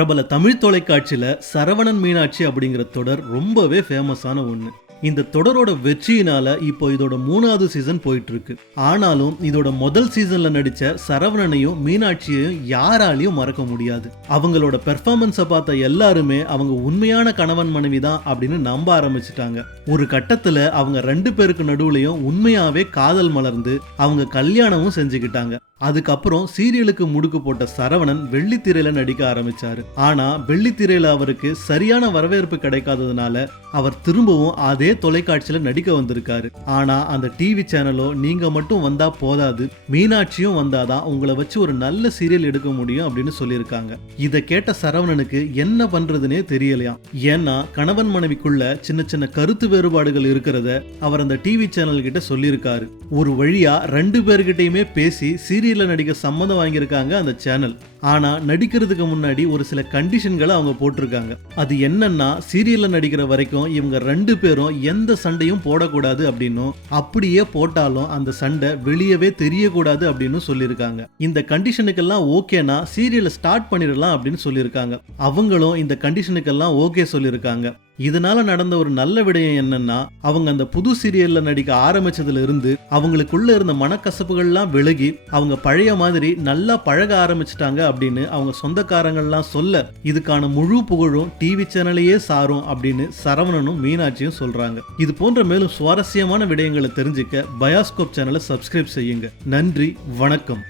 பிரபல தமிழ் தொலைக்காட்சியில சரவணன் மீனாட்சி அப்படிங்கிற தொடர் ரொம்பவே ஃபேமஸான ஒன்று இந்த தொடரோட வெற்றியினால இப்போ இதோட மூணாவது சீசன் போயிட்டு இருக்கு ஆனாலும் இதோட முதல் சீசன்ல நடிச்ச சரவணனையும் மீனாட்சியையும் யாராலையும் மறக்க முடியாது. அவங்களோட பெர்ஃபார்மன்ஸை பார்த்த எல்லாருமே அவங்க உண்மையான கணவன் மனைவி தான் அப்படின்னு நம்ப ஆரம்பிச்சிட்டாங்க. ஒரு கட்டத்துல அவங்க ரெண்டு பேருக்கு நடுவுலையும் உண்மையாவே காதல் மலர்ந்து அவங்க கல்யாணமும் செஞ்சுக்கிட்டாங்க. அதுக்கப்புறம் சீரியலுக்கு முடுக்கு போட்ட சரவணன் வெள்ளித்திரையில நடிக்க ஆரம்பிச்சாரு. ஆனா வெள்ளித்திரையில அவருக்கு சரியான வரவேற்பு கிடைக்காததுனால அவர் திரும்பவும் அதே தொலைக்காட்சியில நடிக்க வந்திருக்காரு. ஆனா அந்த டிவி சேனலோ நீங்க மட்டும் வந்தா போதாது மீனாட்சியும் வந்தாதான் உங்களை வச்சு ஒரு நல்ல சீரியல் எடுக்க முடியும் அப்படின்னு சொல்லியிருக்காங்க. இதை கேட்ட சரவணனுக்கு என்ன பண்றதுனே தெரியலையாம். ஏன்னா கணவன் மனைவிக்குள்ள சின்ன சின்ன கருத்து வேறுபாடுகள் இருக்கிறத அவர் அந்த டிவி சேனல் கிட்ட சொல்லியிருக்காரு. ஒரு வழியா ரெண்டு பேர்கிட்டயுமே பேசி சீரியல் சீரியலில் நடிக்க சம்மந்தம் வாங்கியிருக்காங்க அந்த சேனல். ஆனால் நடிக்கிறதுக்கு முன்னாடி ஒரு சில கண்டிஷன்களை அவங்க போட்டிருக்காங்க. அது என்னன்னா சீரியல்ல நடிக்கிற வரைக்கும் இவங்க ரெண்டு பேரும் எந்த சண்டையும் போடக்கூடாது அப்படின்னும் அப்படியே போட்டாலும் அந்த சண்டை வெளியவே தெரியக்கூடாது அப்படின்னு சொல்லியிருக்காங்க. இந்த கண்டிஷனுக்கெல்லாம் ஓகேனா சீரியலை ஸ்டார்ட் பண்ணிடலாம் அப்படின்னு சொல்லியிருக்காங்க. அவங்களும் இந்த கண்டிஷனுக்கெல்லாம் ஓகே சொல்லியிருக்காங்க. இதனால நடந்த ஒரு நல்ல விடயம் என்னன்னா அவங்க அந்த புது சீரியல்ல நடிக்க ஆரம்பிச்சதுல இருந்து அவங்களுக்குள்ள இருந்த மனக்கசப்புகள்லாம் விலகி அவங்க பழைய மாதிரி நல்லா பழக ஆரம்பிச்சிட்டாங்க அப்படின்னு அவங்க சொந்தக்காரங்கள்லாம் சொல்ல இதுக்கான முழு புகழும் டிவி சேனலையே சாரும் அப்படின்னு சரவணனும் மீனாட்சியும் சொல்றாங்க. இது போன்ற மேலும் சுவாரஸ்யமான விடயங்களை தெரிஞ்சுக்க பயாஸ்கோப் சேனலை சப்ஸ்கிரைப் செய்யுங்க. நன்றி வணக்கம்.